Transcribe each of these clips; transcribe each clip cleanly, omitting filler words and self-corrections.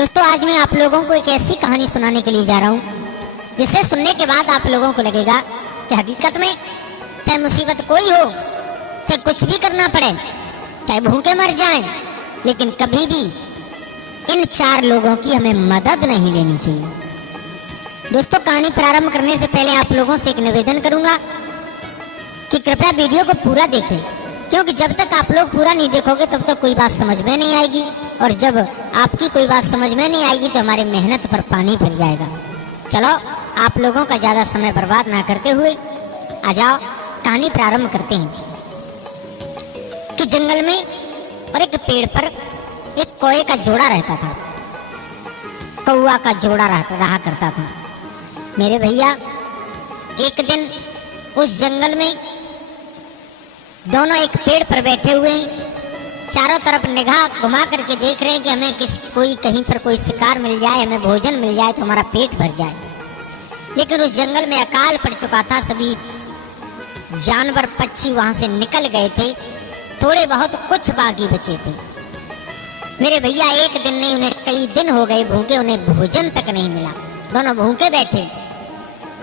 दोस्तों, आज मैं आप लोगों को एक ऐसी कहानी सुनाने के लिए जा रहा हूँ जिसे सुनने के बाद आप लोगों को लगेगा कि हकीकत में चाहे मुसीबत कोई हो, चाहे कुछ भी करना पड़े, चाहे भूखे मर जाएं, लेकिन कभी भी इन 4 लोगों की हमें मदद नहीं लेनी चाहिए। दोस्तों, कहानी प्रारंभ करने से पहले आप लोगों से एक निवेदन करूंगा कि कृपया वीडियो को पूरा देखें, क्योंकि जब तक आप लोग पूरा नहीं देखोगे तब तक कोई बात समझ में नहीं आएगी, और जब आपकी कोई बात समझ में नहीं आएगी तो हमारी मेहनत पर पानी फिर जाएगा। चलो, आप लोगों का ज़्यादा समय बर्बाद ना करते हुए आ जाओ, कहानी प्रारंभ करते हैं। कि जंगल में और एक पेड़ पर एक कौए का जोड़ा रहता था, कौआ का जोड़ा रहा करता था। मेरे भैया, एक दिन उस जंगल में दोनों एक पेड़ पर बैठे हुए हैं, चारों तरफ निगाह घुमा करके देख रहे हैं कि हमें कहीं पर कोई शिकार मिल जाए, हमें भोजन मिल जाए तो हमारा पेट भर जाए। लेकिन उस जंगल में अकाल पड़ चुका था, सभी जानवर पक्षी वहां से निकल गए थे, थोड़े बहुत कुछ बाकी बचे थे। मेरे भैया, एक दिन नहीं, उन्हें कई दिन हो गए भूखे, उन्हें भोजन तक नहीं मिला। दोनों भूखे बैठे।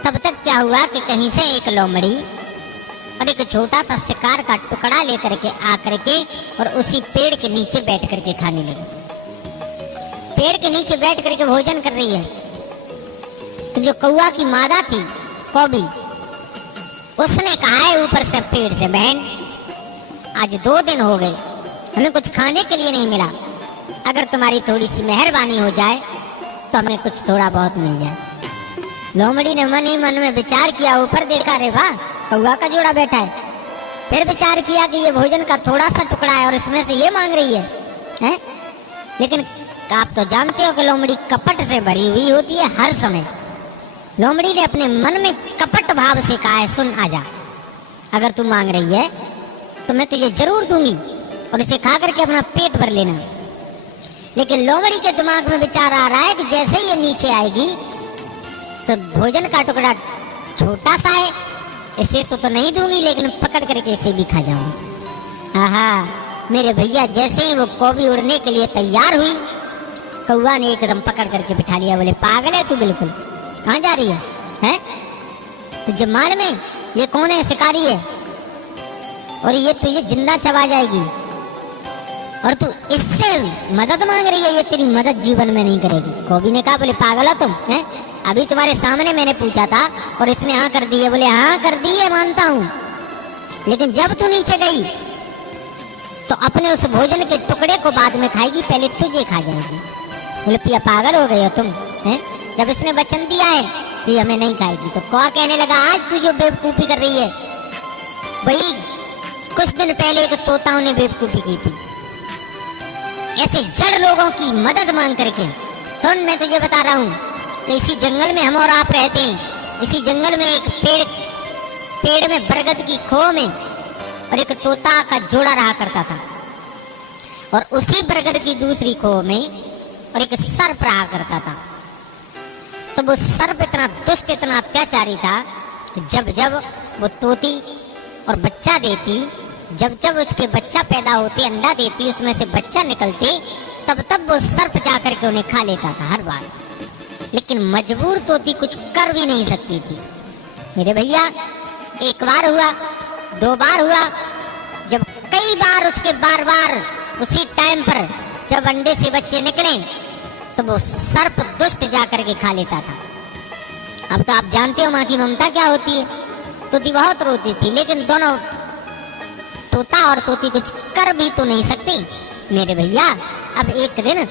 तब तक क्या हुआ कि कहीं से एक लोमड़ी और एक छोटा सा शिकार का टुकड़ा लेकर के आकर के और उसी पेड़ के नीचे बैठ करके खाने लगी। पेड़ के नीचे बैठ करके भोजन कर रही है। तो जो कौआ की मादा थी, कौवी, उसने कहा है ऊपर से पेड़ से, बहन, आज 2 दिन हो गए, हमें कुछ खाने के लिए नहीं मिला, अगर तुम्हारी थोड़ी सी मेहरबानी हो जाए तो हमें कुछ थोड़ा बहुत मिल जाए। लोमड़ी ने मन ही मन में विचार किया, ऊपर देखा, रे वाह, कौआ का जोड़ा बैठा है। फिर विचार किया कि ये भोजन का थोड़ा सा टुकड़ा है और इसमें से ये मांग रही है? लेकिन आप तो जानते हो कि लोमड़ी कपट से भरी हुई होती है हर समय। लोमड़ी ने अपने मन में कपट भाव से कहा है, सुन, आजा, अगर तू मांग रही है तो मैं तुझे जरूर दूंगी और इसे खा करके अपना पेट भर लेना। लेकिन लोमड़ी के दिमाग में विचार आ रहा है कि जैसे ही ये नीचे आएगी तो भोजन का टुकड़ा छोटा सा है, इसे तो नहीं दूंगी, लेकिन पकड़ करके इसे भी खा जाऊंगी। आहा, मेरे भैया, जैसे ही वो कौवी उड़ने के लिए तैयार हुई, कौवा ने एकदम पकड़ करके बिठा लिया। बोले, पागल है तू, बिल्कुल, कहाँ जा रही है? तुझे मालूम है ये कौन है? शिकारी है, और ये तुझे जिंदा चबा जाएगी, और तू इससे मदद मांग रही है, ये तेरी मदद जीवन में नहीं करेगी। कौवी ने कहा, बोले, पागल हो तुम? अभी तुम्हारे सामने मैंने पूछा था और इसने हाँ कर दी है। बोले, हाँ कर दी है, मानता हूँ, लेकिन जब तू नीचे गई तो अपने उस भोजन के टुकड़े को बाद में खाएगी, पहले तुझे खा जाएगी। बोले, पिया, पागल हो गए हो तुम? जब इसने वचन दिया है कि तो हमें नहीं खाएगी। तो कौवा कहने लगा, आज तू जो बेवकूफी कर रही है, वही कुछ दिन पहले एक तोताओं ने बेवकूफी की थी, ऐसे जड़ लोगों की मदद मांग करके। सुन, मैं तुझे बता रहा हूँ, इसी जंगल में हम और आप रहते हैं। इसी जंगल में एक पेड़ में बरगद की खो में और एक तोता का जोड़ा रहा करता था, और उसी बरगद की दूसरी खो में और एक सर्प रहा करता था। तो वो सर्प इतना दुष्ट, इतना अत्याचारी था कि जब जब वो तोती और बच्चा देती, जब जब उसके बच्चा पैदा होते, अंडा देती, उसमें से बच्चा निकलते, तब तब वो सर्प जाकर के उन्हें खा लेता था हर बार। लेकिन मजबूर तोती कुछ कर भी नहीं सकती थी। मेरे भैया, एक बार हुआ, 2 बार हुआ, जब कई बार उसके बार उसी टाइम पर जब अंडे से बच्चे निकले तो वो सर्प दुष्ट जाकर के खा लेता था। अब तो आप जानते हो माँ की ममता क्या होती है। तोती बहुत रोती थी, लेकिन दोनों, तोता और तोती, कुछ कर भी तो नहीं सकते। मेरे भैया, अब एक दिन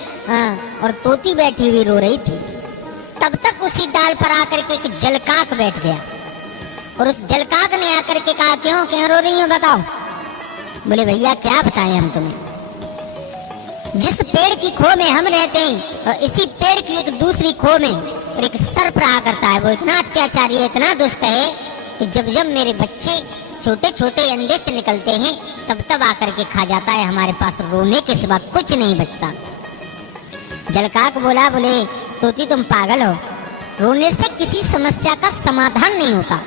और तोती बैठी हुई रो रही थी, तब तक उसी डाल पर आकर के एक जलकाक बैठ गया, और उस जलकाक ने आकर के कहा, क्यों रो रही हो, बताओ। बोले, भैया, क्या बताएं हम तुम्हें, जिस पेड़ की खो में हम रहते हैं और इसी पेड़ की एक दूसरी खो में और एक सर्प रहा करता है, वो इतना अत्याचारी है, इतना दुष्ट है कि जब जब मेरे बच्चे छोटे छोटे अंडे से निकलते हैं तब तब आकर के खा जाता है, हमारे पास रोने के सिवा कुछ नहीं बचता। जलकाक बोला, बोले, तोती, तुम पागल हो, रोने से किसी समस्या का समाधान नहीं होता,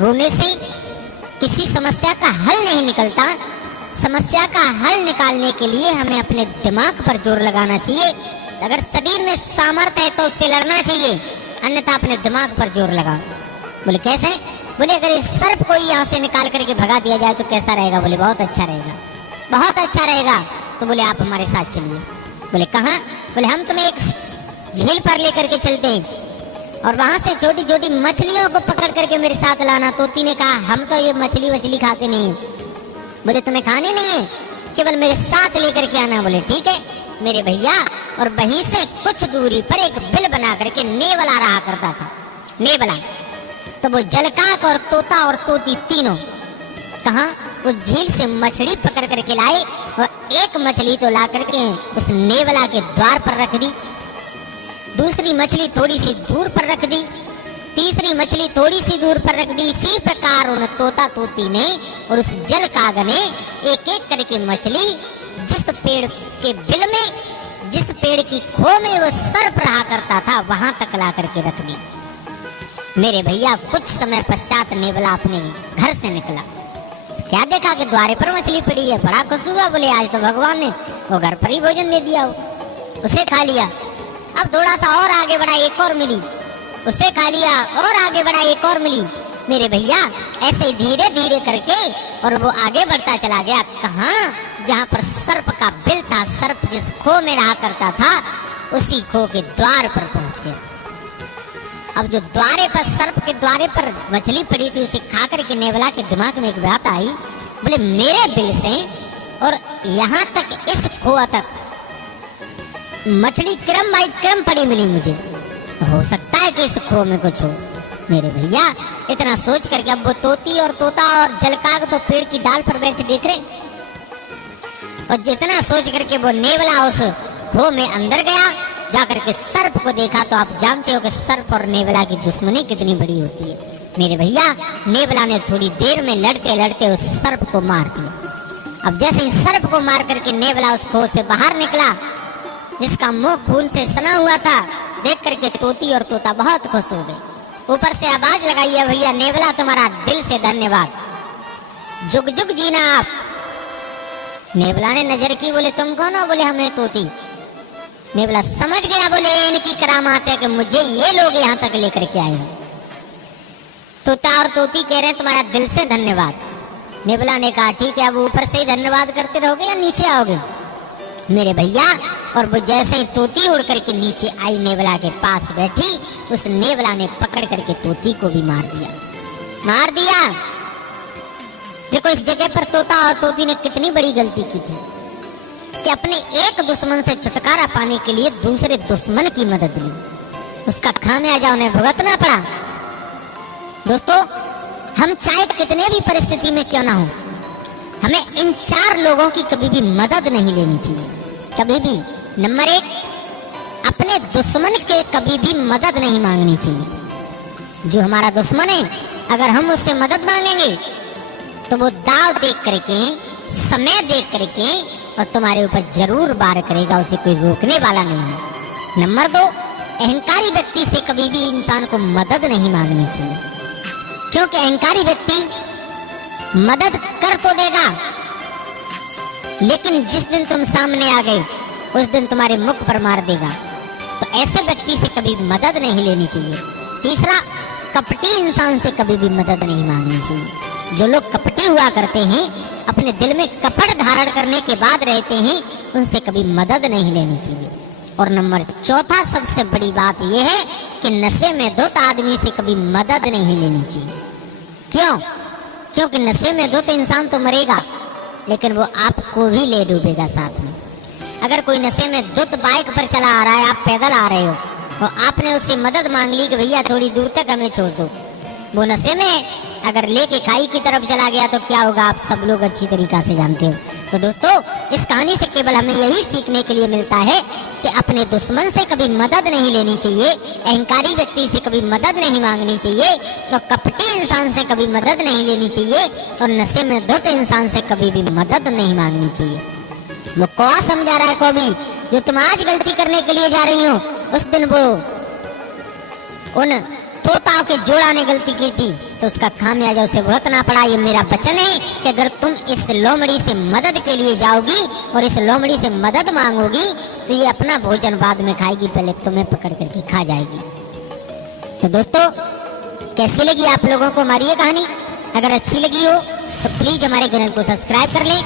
रोने से किसी समस्या का हल नहीं निकलता। समस्या का हल निकालने के लिए हमें अपने दिमाग पर जोर लगाना चाहिए, अगर शरीर में सामर्थ्य है तो उससे लड़ना चाहिए, अन्यथा अपने दिमाग पर जोर लगाओ। बोले कैसे? बोले अगर इस सर्प को यहाँ से निकाल करके भगा दिया जाए तो कैसा रहेगा? बोले बहुत अच्छा रहेगा, बहुत अच्छा रहेगा। तो बोले आप हमारे साथ चलिए। बोले कहाँ? बोले हम तुम्हें एक झील पर लेकर के चलते हैं और वहां से छोटी छोटी मछलियों को पकड़ करके मेरे साथ लाना। तोती ने कहा हम तो ये मछली खाते नहीं है। बोले तुम्हें खाने नहीं है, केवल मेरे साथ लेकर के आना। बोले ठीक है मेरे भैया। और वहीं से कुछ दूरी पर एक बिल बना करके नेवला रहा करता था, नेवला। तो वो जलकाक और तोता और तोती तीनों कहाँ उस झील से मछली पकड़ करके लाए और एक मछली तो ला करके उस नेवला के द्वार पर रख दी, दूसरी मछली थोड़ी सी दूर पर रख दी, तीसरी मछली थोड़ी सी दूर पर रख दी। इसी प्रकार उन तोता तोती ने और उस जलकाग ने एक एक करके मछली जिस पेड़ के बिल में, जिस पेड़ की खो में वो सर्प रहा करता था वहां तक ला करके रख दी। मेरे भैया कुछ समय पश्चात नेवला अपने घर से निकला, क्या देखा कि द्वारे पर मछली पड़ी है। बड़ा खुश हुआ, बोले आज तो भगवान ने वो घर पर ही भोजन दे दिया, उसे खा लिया। अब थोड़ा सा और आगे बढ़ा, एक और मिली, उसे खा लिया। और आगे बढ़ा, एक और मिली। मेरे भैया ऐसे धीरे धीरे करके और वो आगे बढ़ता चला गया। कहाँ? जहाँ पर सर्प का बिल था, सर्प जिस खो में रहा करता था उसी खो के द्वार पर पहुंच गया। अब जो द्वारे पर, सर्प के द्वारे पर मछली पड़ी थी, उसे खा करके नेवला के दिमाग में एक बात आई। बोले मेरे बिल से और यहाँ तक इस खोआ तक मछली क्रम बाई क्रम पड़ी मिली मुझे, हो सकता है कि इस खो में कुछ हो। मेरे भैया इतना सोच करके अब वो तोती और तोता और जलकाग तो पेड़ की डाल पर बैठे देख रहे, और जितना सोच करके वो नेवला उस खो में अंदर गया, जाकर के सर्प को देखा। तो आप जानते हो कि सर्प और नेवला की दुश्मनी कितनी बड़ी होती है। मेरे भैया नेवला ने थोड़ी देर में लड़ते लड़ते उस सर्प को मार दिया। अब जैसे ही सर्प को मार करके नेवला उस खो से बाहर निकला, जिसका मुंह खून से सना हुआ था, देख करके तोती और तोता बहुत खुश हो गए। ऊपर से आवाज लगाई है, भैया नेवला तुम्हारा दिल से धन्यवाद, जुग जुग जीना आप। नेवला ने नजर की, बोले तुम कौन हो? बोले हमें तोती। नेवला समझ गया, बोले इनकी करामात है कि मुझे ये लोग यहाँ तक लेकर के आए हैं। तोता और तोती कह रहे हैं तुम्हारा दिल से धन्यवाद। नेवला ने कहा ठीक है, अब ऊपर से ही धन्यवाद करते रहोगे या नीचे आओगे? मेरे भैया और वो जैसे ही तोती उड़ करके नीचे आई, नेवला के पास बैठी, उस नेवला ने पकड़ करके तोती को भी मार दिया, मार दिया। देखो इस जगह पर तोता और तोती ने कितनी बड़ी गलती की थी कि अपने एक दुश्मन से छुटकारा पाने के लिए दूसरे दुश्मन की मदद ली, उसका खामियाजा उन्हें भुगतना पड़ा। दोस्तों हम चाहे कितने भी परिस्थिति में क्यों ना हो, हमें इन चार लोगों की कभी भी मदद नहीं लेनी चाहिए, कभी भी। नंबर एक, अपने दुश्मन के कभी भी मदद नहीं मांगनी चाहिए। जो हमारा दुश्मन है, अगर हम उससे मदद मांगेंगे तो वो दाव देख करके, समय देख करके और तुम्हारे ऊपर जरूर वार करेगा, उसे कोई रोकने वाला नहीं है। नंबर दो, अहंकारी व्यक्ति से कभी भी इंसान को मदद नहीं मांगनी चाहिए, क्योंकि अहंकारी व्यक्ति मदद कर तो देगा, लेकिन जिस दिन तुम सामने आ गए उस दिन तुम्हारे मुख पर मार देगा। तो ऐसे व्यक्ति से कभी मदद नहीं लेनी चाहिए। तीसरा, कपटी इंसान से कभी भी मदद नहीं मांगनी चाहिए। जो लोग कपटी हुआ करते हैं, अपने दिल में कपट धारण करने के बाद रहते हैं, उनसे कभी मदद नहीं लेनी चाहिए। और नंबर चौथा, सबसे बड़ी बात यह है कि नशे में धुत आदमी से कभी मदद नहीं लेनी चाहिए। क्यों? क्योंकि नशे में धुत इंसान तो मरेगा, लेकिन वो आपको भी ले डूबेगा साथ में। अगर कोई नशे में धुत बाइक पर चला आ रहा है, आप पैदल आ रहे हो और आपने उससे मदद मांग ली कि भैया थोड़ी दूर तक हमें छोड़ दो, वो नशे में अगर लेके खाई की तरफ चला गया तो क्या होगा आप सब लोग अच्छी तरीका से जानते हो। तो दोस्तों इस कहानी से केवल हमें यही सीखने के लिए मिलता है कि अपने दुश्मन से कभी मदद नहीं लेनी चाहिए, अहंकारी व्यक्ति से कभी मदद नहीं मांगनी चाहिए, तो कपटी इंसान से कभी मदद नहीं लेनी चाहिए, और नशे में धुत इंसान से कभी भी मदद नहीं मांगनी चाहिए। वो कौआ समझा रहा है को भी, जो तुम आज गलती करने के लिए जा रही हो, उस दिन वो उन तोता के जोड़ा ने गलती की थी तो उसका खामियाजा उसे भुगतना पड़ा। ये मेरा वचन है कि अगर तुम इस लोमड़ी से मदद के लिए जाओगी और इस लोमड़ी से मदद मांगोगी तो ये अपना भोजन बाद में खाएगी, पहले तुम्हें पकड़ करके खा जाएगी। तो दोस्तों, कैसी लगी आप लोगों को हमारी ये कहानी? अगर अच्छी लगी हो तो प्लीज हमारे चैनल को सब्सक्राइब कर लें।